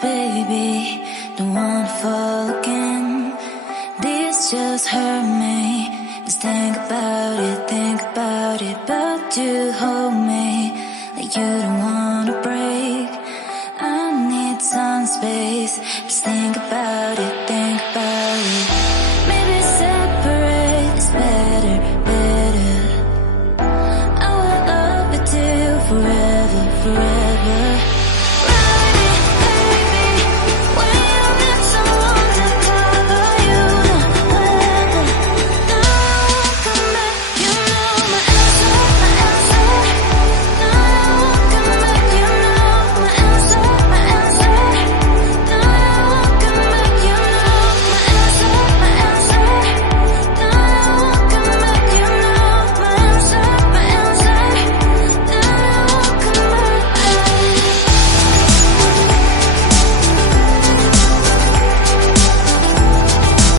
baby, don't wanna fall again. This just hurt me. Just think about it, but you hold me like you don't want